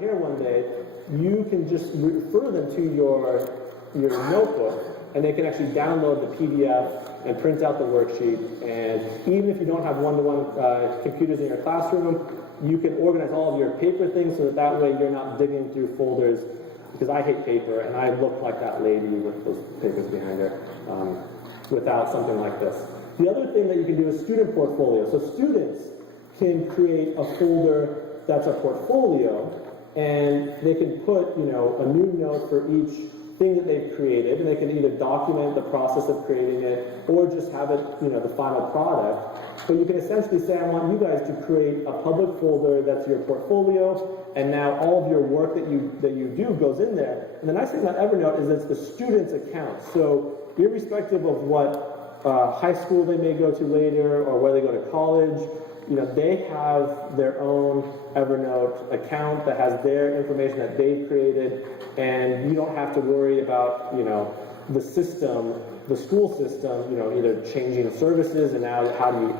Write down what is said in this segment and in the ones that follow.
Here one day, you can just refer them to your notebook, and they can actually download the PDF and print out the worksheet. And even if you don't have one-to-one computers in your classroom, you can organize all of your paper things so that way you're not digging through folders. Because I hate paper, and I look like that lady with those papers behind her without something like this. The other thing that you can do is student portfolio. So students can create a folder that's a portfolio, and they can put, a new note for each thing that they've created, and they can either document the process of creating it or just have it, the final product. But you can essentially say, I want you guys to create a public folder that's your portfolio, and now all of your work that you do goes in there. And the nice thing about Evernote is it's the student's account. So irrespective of what high school they may go to later or where they go to college, they have their own Evernote account that has their information that they've created, and you don't have to worry about, the system, the school system, either changing services and now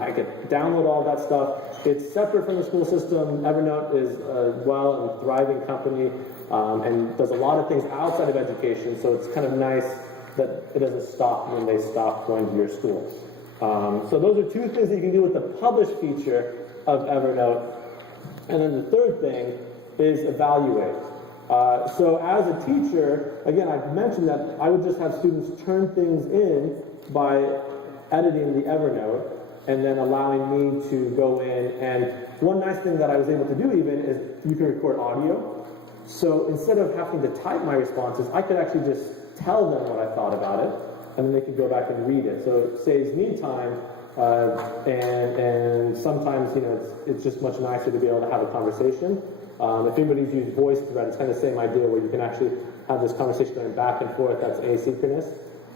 I can download all that stuff. It's separate from the school system. Evernote is a well and thriving company and does a lot of things outside of education, so it's kind of nice that it doesn't stop when they stop going to your school. So those are two things that you can do with the publish feature of Evernote. And then the third thing is evaluate. So as a teacher, again, I've mentioned that I would just have students turn things in by editing the Evernote and then allowing me to go in. And one nice thing that I was able to do even is you can record audio. So instead of having to type my responses, I could actually just tell them what I thought about it, and then they could go back and read it. So it saves me time, and sometimes, it's just much nicer to be able to have a conversation. If anybody's used VoiceThread, it's kind of the same idea where you can actually have this conversation going back and forth that's asynchronous.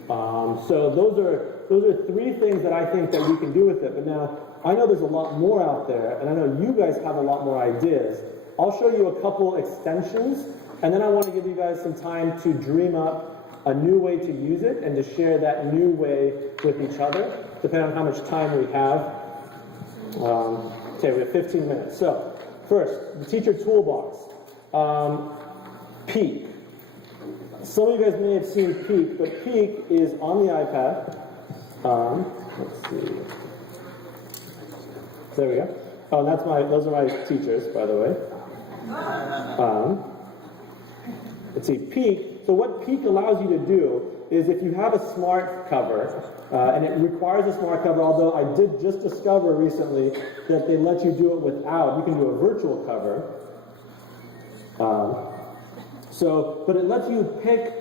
So those are three things that I think that we can do with it. But now, I know there's a lot more out there, and I know you guys have a lot more ideas. I'll show you a couple extensions, and then I want to give you guys some time to dream up a new way to use it and to share that new way with each other, depending on how much time we have. Okay, we have 15 minutes. So, first, the teacher toolbox. Peek. Some of you guys may have seen Peek, but Peek is on the iPad. Let's see. There we go. Oh, those are my teachers, by the way. Let's see, Peek. So what Peek allows you to do is if you have a smart cover, and it requires a smart cover, although I did just discover recently that they let you do it without. You can do a virtual cover. But it lets you pick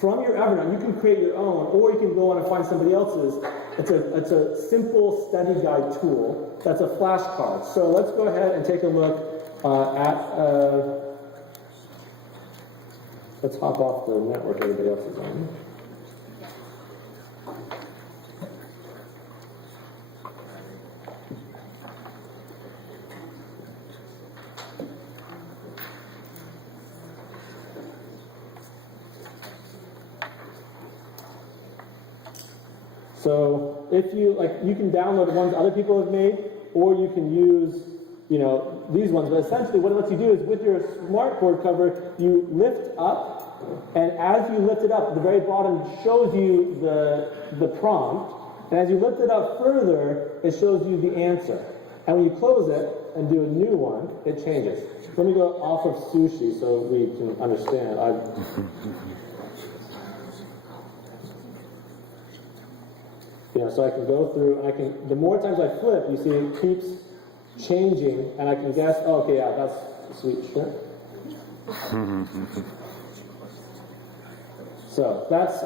from your Evernote. You can create your own, or you can go on and find somebody else's. It's a simple study guide tool that's a flashcard. So let's go ahead and take a look at... Let's hop off the network everybody else is on. So if you can download ones other people have made, or you can use these ones. But essentially what it lets you do is with your smartboard cover, you lift up, and as you lift it up, the very bottom shows you the prompt, and as you lift it up further, it shows you the answer. And when you close it and do a new one, it changes. Let me go off of sushi so we can understand. So I can go through, and the more times I flip, you see it keeps changing, and I can guess, oh, okay, yeah, that's sweet shrimp. So that's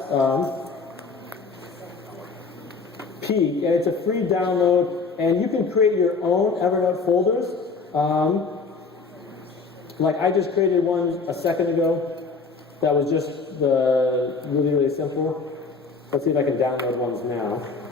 Peek, and it's a free download, and you can create your own Evernote folders. Like I just created one a second ago that was just really, really simple. Let's see if I can download ones now.